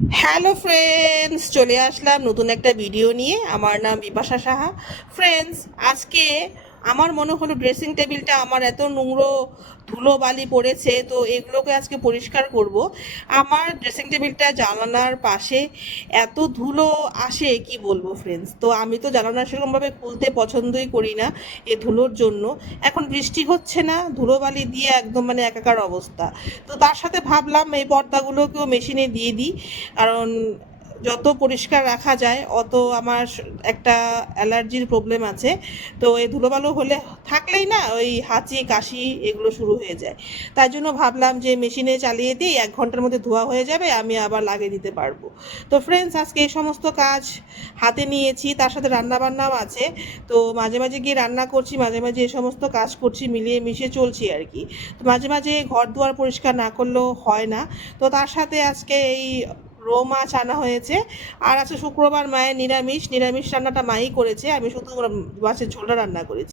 Hello friends, চলে আসলাম নতুন একটা ভিডিও নিয়ে। আমার নাম বিপাশা সাহা। ফ্রেন্ডস, আজকে আমার মনে হলো ড্রেসিং টেবিলটা আমার এত নোংরো ধুলো বালি পড়েছে, তো এগুলোকে আজকে পরিষ্কার করব। আমার ড্রেসিং টেবিলটা জানালার পাশে এত ধুলো আসে কি বলবো ফ্রেন্ডস। তো আমি তো জানালা সেরকমভাবে খুলতে পছন্দই করি না এই ধুলোর জন্য। এখন বৃষ্টি হচ্ছে না, ধুলোবালি দিয়ে একদম মানে একাকার অবস্থা। তো তার সাথে ভাবলাম এই পর্দাগুলোকেও মেশিনে দিয়ে দিই, কারণ যত পরিষ্কার রাখা যায় অত আমার একটা অ্যালার্জির প্রবলেম আছে। তো এই ধুলোবালো হলে থাকলেই না ওই হাঁচি কাশি এগুলো শুরু হয়ে যায়। তাই জন্য ভাবলাম যে মেশিনে চালিয়ে দিই, 1 ঘন্টার মধ্যে ধোয়া হয়ে যাবে, আমি আবার লাগিয়ে দিতে পারবো। তো ফ্রেন্ডস, আজকে এই সমস্ত কাজ হাতে নিয়েছি, তার সাথে রান্না বান্নাও আছে। তো মাঝে মাঝে গিয়ে রান্না করছি, মাঝে মাঝে এই সমস্ত কাজ করছি, মিলিয়ে মিশে চলছি আর কি। তো মাঝে মাঝে ঘর দুয়ার পরিষ্কার না করলেও হয় না। তো তার সাথে আজকে এই রো মাছ আনা হয়েছে। আর আছে শুক্রবার মায়ের নিরামিষ, নিরামিষ রান্নাটা মাই করেছে, আমি শুধু মাছের ঝোলটা রান্না করেছি।